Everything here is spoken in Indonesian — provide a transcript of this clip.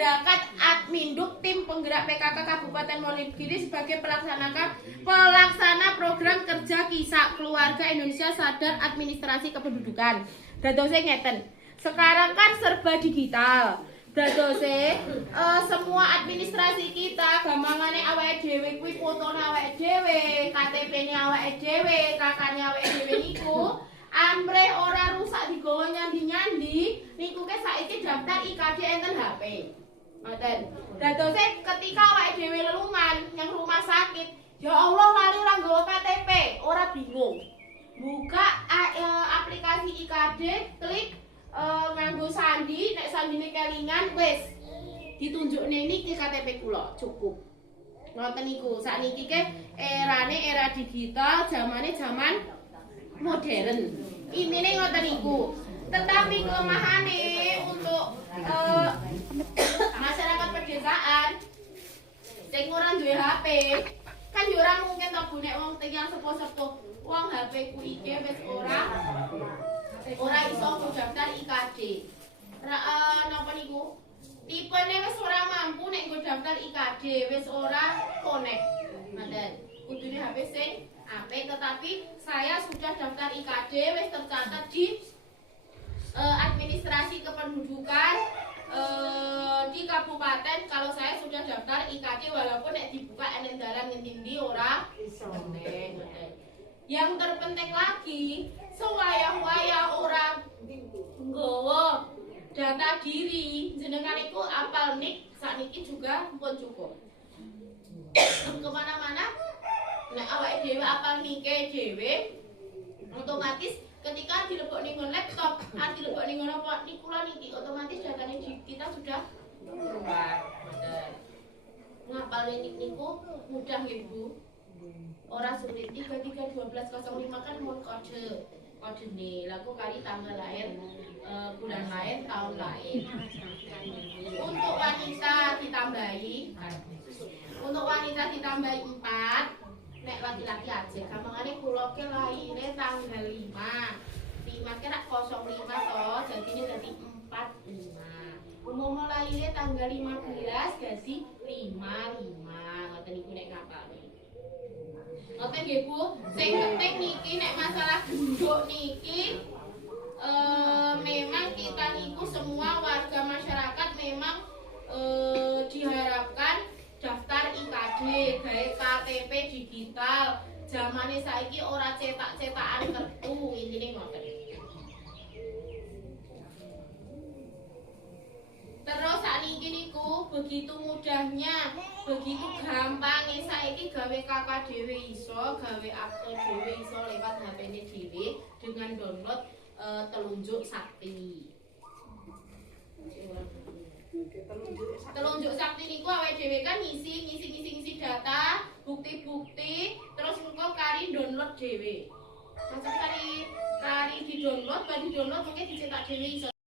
Gerakan Adminduk Tim Penggerak PKK Kabupaten Wonogiri sebagai pelaksana program kerja Kisah Keluarga Indonesia Sadar Administrasi Kependudukan. Dadose ngeten. Sekarang kan serba digital. Dadose semua administrasi kita gampangane awake dhewe kuwi fotone awake dhewe, KTP-ne awake dhewe, kakane awake dhewe niku amre ora rusak digawa nyandi-nyandi niku ke saiki daftar IKD enten HP. Ngoten. Dadose ketika awake dhewe lelungan yang rumah sakit, ya Allah lali ora nggawa KTP, ora bingung. Buka aplikasi IKD, klik nganggo sandi, nek sandine kelingan wis ditunjukne niki KTP kula, cukup. Ngoten niku. Sakniki ke era digital, zamane zaman modern. Intine ngoten niku. Tetapi kelemahane untuk masyarakat pedesaan sing ora duwe HP, kan yo ora mungkin to Bu nek wong tiyang sepo-sepo, wong HP ku iki wis ora iso daftar IKD. Napa niku? Tipene wis ora mampu nek nggo daftar IKD, wis ora connect. Ngoten. Kudune HP sing apik, tetapi saya sudah daftar IKD wis tercatat di administrasi kependudukan di kabupaten. Kalau saya sudah daftar IKD walaupun nek dibuka enen dalan ngendi ora iso. Yang terpenting lagi, sewayah-wayah orang nggawa data diri, jenengan iku apal nik, sakniki juga pun cukup. Kemana-mana, nek awake dhewe apal nike dhewe, otomatis ketika dilebok ning laptop, dilebok ning ngono apa niku lho niki, otomatis datanya kita sudah keluar. Ngapal nik niku mudah nggih Bu. Ora sulit. 331205 kan mun kode nih laku kali tanggal lahir, bulan lahir, tahun lahir. Untuk wanita ditambahi 4, nek laki-laki aja gampangane kula ke lahire tanggal 5 kira 05 toh, jadine dadi 45. Umum lahire tanggal 15 dadi 55. Ngoten niku nek ngapalne. Ngoten nggih Bu, sing penting niki nek masalah genduk niki memang kita niku semua warga masyarakat memang diharapkan daftar IKD, gawe KTP digital. Zamane saiki ora cetak-cetakan kertu, intine ngoten. Terus sakniki niku begitu mudahnya, begitu gampangnya saiki gawe KK dhewe iso, gawe akte dhewe iso lewat HP-ne dhewe dengan download telunjuk sakti. Telunjuk sakti niku awake dhewe kan ngisi data, bukti-bukti, terus engko kari download dhewe. Maksud kari di download, mungkin dicetak dhewe iso